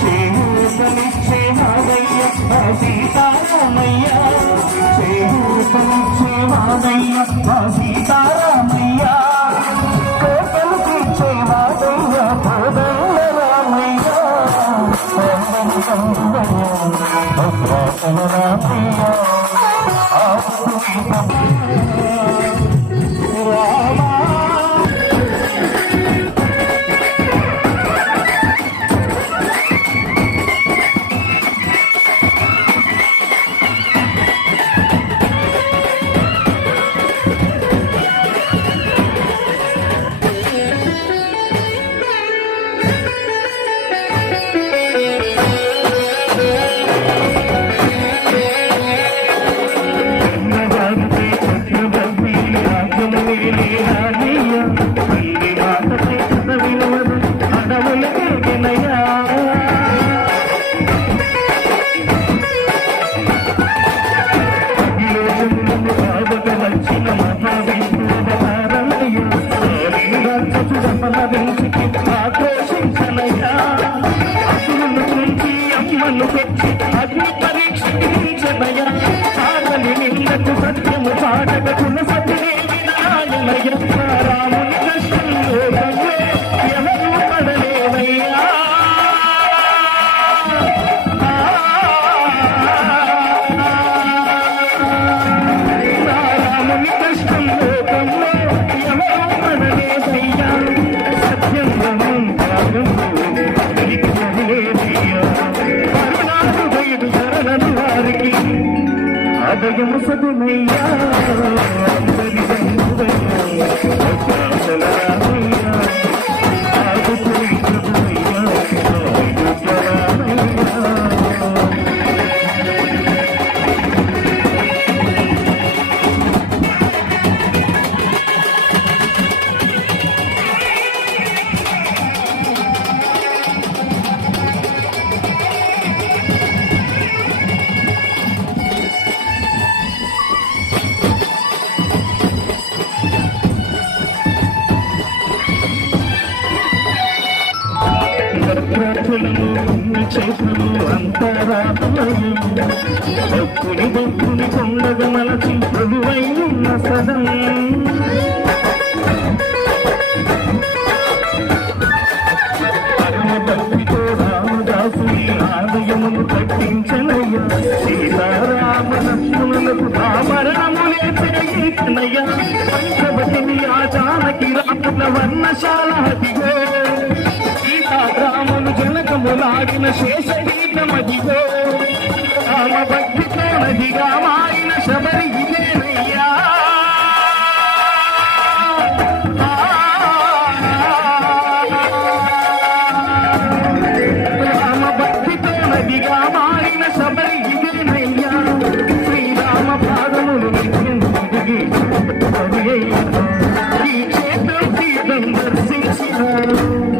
చేయూతనిచ్చే మాదయ్యప్ప సీతారామయ్య చేయూతనిచ్చే మాదయ్యప్ప సీతారామయ్య కోటలు తీర్చే మాదయ్య కోదండ రామయ్య రామయ్య అగ్ని పరీక్షించనయ సాగని నిన్నకు సత్యము పాడగకుల సత్యే వినాయనయ రాముని కృష్ణులో ఎవరు పడలేవయ్యా రాముని కృష్ణులో ఎవరు పడలేవయ్యా సత్యం అభయము సదుమయ్యా అందరి బంధువయ్యా రామయ్యా ఆగుతుయ్యా చేతులు అంతరాత్మయు భక్తుని భక్తుని కొండగ మలచి ప్రభువై ఉన్న సదం భక్తితో రామదాసుని ఆలయమును కట్టించనయ్యా సీతారామ లక్ష్మణులకు రామరాములే చేయించనయ్యా పంచవటిని ఆ జానకి రాముల వర్ణశాల అదిగో రాములు జనకములాడిన శేషగీతమదిగో రామ భక్తితో నదిగా మారిన శబరి ఇదేనయ్యా రామ భక్తితో నదిగా మారిన శబరి ఇదేనయ్యా శ్రీరామ పాదములు ఈ క్షేత్రం తీర్థం దర్శించిన